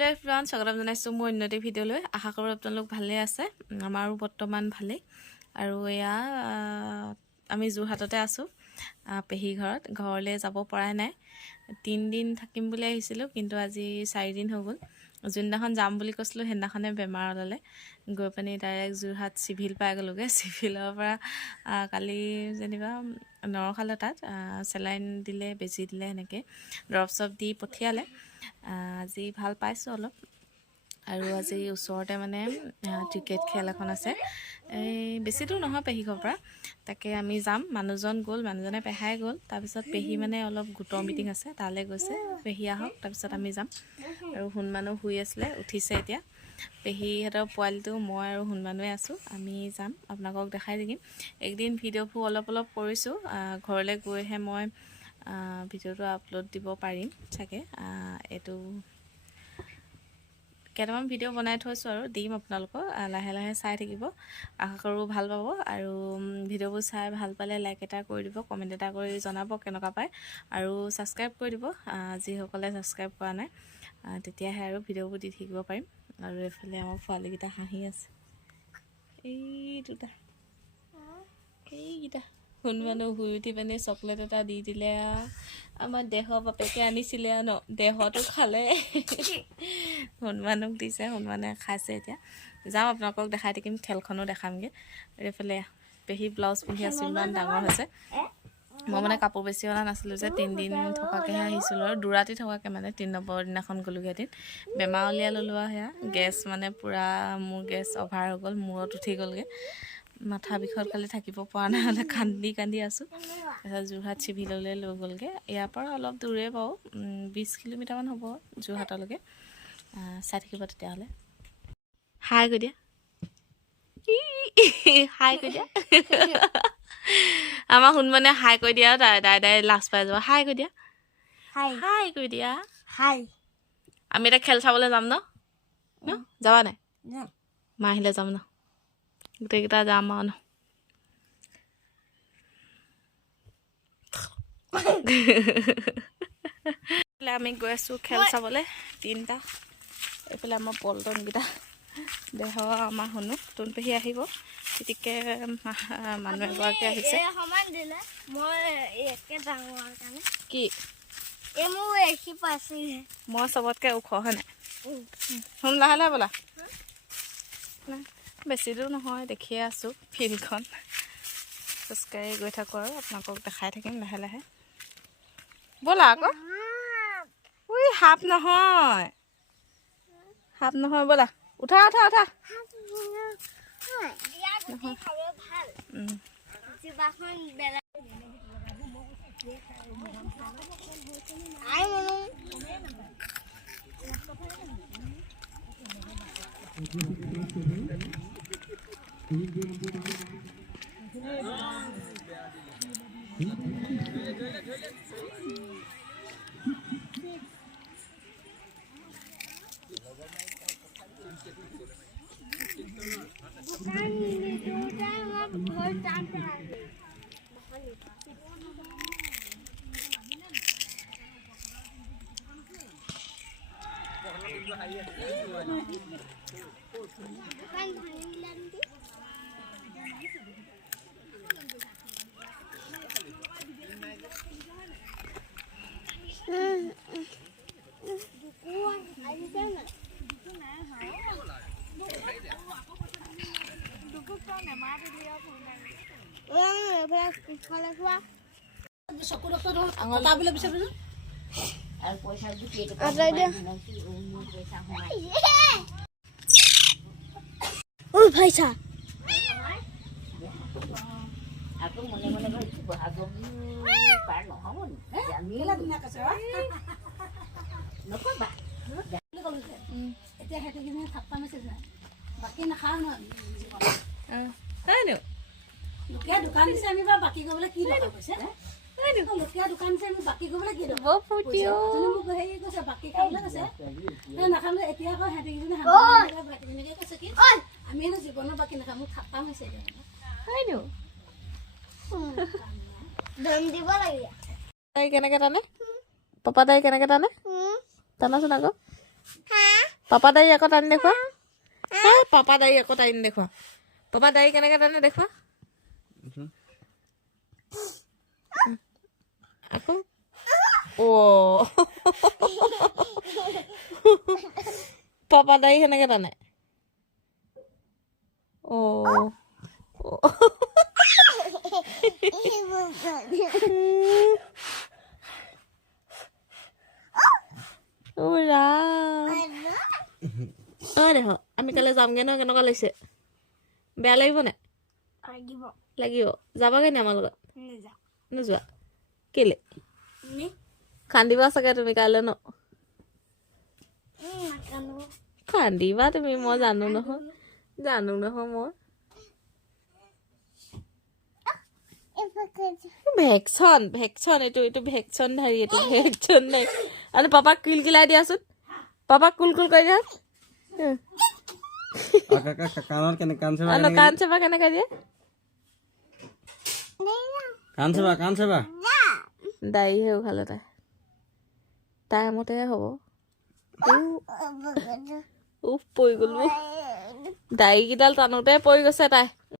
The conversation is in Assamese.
হেল্ল' এভৰিৱান, স্বাগতম জনাইছোঁ মোৰ অন্য এটা ভিডিঅ'লৈ। আশা কৰোঁ আপোনালোক ভালে আছে। আমাৰো বৰ্তমান ভালেই। আৰু এয়া আমি যোৰহাটতে আছোঁ, পেহী ঘৰত। ঘৰলৈ যাব পৰাই নাই। 3 দিন থাকিম বুলি আহিছিলোঁ, কিন্তু আজি 4 দিন হৈ গ'ল। যোনদিনাখন যাম বুলি কৈছিলোঁ সেইদিনাখনে বেমাৰ ওলালে। গৈ পিনি ডাইৰেক্ট যোৰহাট চিভিল পাই গ'লোগৈ। চিভিলৰ পৰা কালি যেনিবা নৰখালে, তাত চেলাইন দিলে, বেজী দিলে, সেনেকৈ দৰৱ চৰৱ দি পঠিয়ালে। আজি ভাল পাইছোঁ অলপ। আৰু আজি ওচৰতে মানে ক্ৰিকেট খেল এখন আছে, এই বেছি দূৰ নহয় পেহী ঘৰৰ পৰা। তাকে আমি যাম। মানুহজন গ'ল, মানুহজনে পেহাই গ'ল। তাৰপিছত পেহী মানে অলপ গোটৰ মিটিং আছে, তালৈ গৈছে। পেহী আহক, তাৰপিছত আমি যাম। আৰু সোণমানো শুই আছিলে, উঠিছে এতিয়া। পেহীহঁতৰ পোৱালিটো মই আৰু সোণমানুৱে আছোঁ। আমি যাম, আপোনালোকক দেখাই থাকিম। একদিন ভিডিঅ'বোৰ অলপ কৰিছোঁ। ঘৰলৈ গৈহে মই ভিডিঅ'টো আপলোড দিব পাৰিম চাগে। এইটো কেইটামান ভিডিঅ' বনাই থৈছোঁ আৰু দিম আপোনালোকক। লাহে লাহে চাই থাকিব, আশা কৰোঁ ভাল পাব। আৰু ভিডিঅ'বোৰ চাই ভাল পালে লাইক এটা কৰি দিব, কমেণ্ট এটা কৰি জনাব কেনেকুৱা পায়। আৰু ছাবস্ক্ৰাইব কৰি দিব যিসকলে ছাবস্ক্ৰাইব কৰা নাই, তেতিয়াহে আৰু ভিডিঅ'বোৰ দি থাকিব পাৰিম। আৰু এইফালে আমাৰ পোৱালীকেইটা হাঁহি আছে, এইকেইটা সোণমানো শুই উঠি পিনে চকলেট এটা দি দিলে। আৰু আমাৰ দেহৰ বাপেকে আনিছিলে ন, দেহটো খালে। সোণমানক দিছে, সোণমানে খাইছে। এতিয়া যাওঁ, আপোনালোকক দেখাই থাকিম, খেলখনো দেখামগৈ। এইফালে পেহী ব্লাউজ পিন্ধি আছোঁ, ইমান ডাঙৰ হৈছে। মই মানে কাপোৰ বেছি অনা নাছিলোঁ যে, 3 দিন থকাকৈহে আহিছিলোঁ। আৰু দুৰাতি থকাকৈ মানে 3 নম্বৰ দিনাখন গ'লোগৈ এদিন। বেমাৰ উলিয়াই ল'লোঁ আৰু সেয়া গেছ মানে পূৰা মোৰ গেছ অভাৰ হৈ গ'ল, মূৰত উঠি গ'লগৈ। মাথা বিষত খালি থাকিব পৰা নাই, হ'লে কান্দি আছোঁ। তাৰপিছত যোৰহাট চিভিললৈ লৈ গ'লগৈ। ইয়াৰ পৰা অলপ দূৰে বাৰু, 20 কিলোমিটাৰমান হ'ব যোৰহাটলৈকে। চাই থাকিব তেতিয়াহ'লে। হাই কৈ দিয়া, হাই কৈ দিয়া। আমাৰ সোণমানে হাই কৈ দিয়া, দাই লাজ পাই যাব। হাই কৈ দিয়া, হাই কৈ দিয়া। হাই। আমি এতিয়া খেল চাবলৈ যাম ন, যাবা নাই? মা আহিলে যাম ন, গোটেইকেইটা যাম আৰু ন। আমি গৈ আছোঁ খেল চাবলৈ 3টা। এইফালে আমাৰ পল্টনকেইটা দেহ, আমাৰ শুনো তোন পেহী আহিব। গতিকে মানুহ এগৰাকী আহিছে। কি মই চবতকৈ ওখ হয় নাই? শুন, লাহে লাহে ব'লা। বেছি দূৰ নহয়, দেখিয়ে আছোঁ ফিল্ডখন। খোজকাঢ়ি গৈ থাকোঁ আৰু আপোনালোকক দেখাই থাকিম লাহে লাহে। ব'লা আকৌ। উই, সাপ নহয়, সাপ নহয়, ব'লা। উঠা উঠা উঠা। ভাইছা aku mene-mene itu agak par নহ'ব জানিলা দিনা কৈছে নকবা এতিয়া হেতে কিনে থাপ্পা মেছে যায় বাকি নাখাও ন হয়নো লোকে দোকান দিছে আমি বা বাকি গবলে কি দৰকাৰ কৈছে হয়নো লোকে দোকান দিছে আমি বাকি গবলে কি দৰকাৰ ব ফুটিও তুমি মোক হেৰি কৈছে বাকি খাবলে কৈছে নাখালে এতিয়া আকৌ হেতে কিনে হাতে বাকি এনেকে কৈছে কি আমি এনে জীৱনৰ বাকি নাখাম মোক থাপ্পা মেছে হয়নো দম দিব লাগে তাই কেনেকে টানে পাপা তাই কেনেকে টানে টানাচোন আকৌ হা পাপা দাড়ি আকৌ টানি দেখুৱা পাপা দাড়ি আকৌ টানি দেখুৱা পাপা দাড়ি কেনেকৈ টানে দেখুৱা আকৌ পাপা দাড়ি কেনেকৈ টানে দেখ আমি কাইলৈ যামগৈ নহয় কেনেকুৱা লাগিছে বেয়া লাগিব নে লাগিব যাবাগৈ নি আমাৰ লগত নোযোৱা কেলে কান্দিবা চাগে তুমি কাইলৈ ন কান্দিবা তুমি মই জানো নহয় মই ভেকচন এইটো ভেকচন ধাৰি এইটো ভেকচন নাই আৰু পাপাক কিলকিলাই দিয়াচোন পাপাক কুল কৰি দিয়া কাণ চাবা কেনেকে দিয়ে কাণ চাবা দাড়িহে উঘালে তাই মতেহে হ'ব পৰি গ'লো দাড়িকেইডাল টানোতে পৰি গৈছে তাই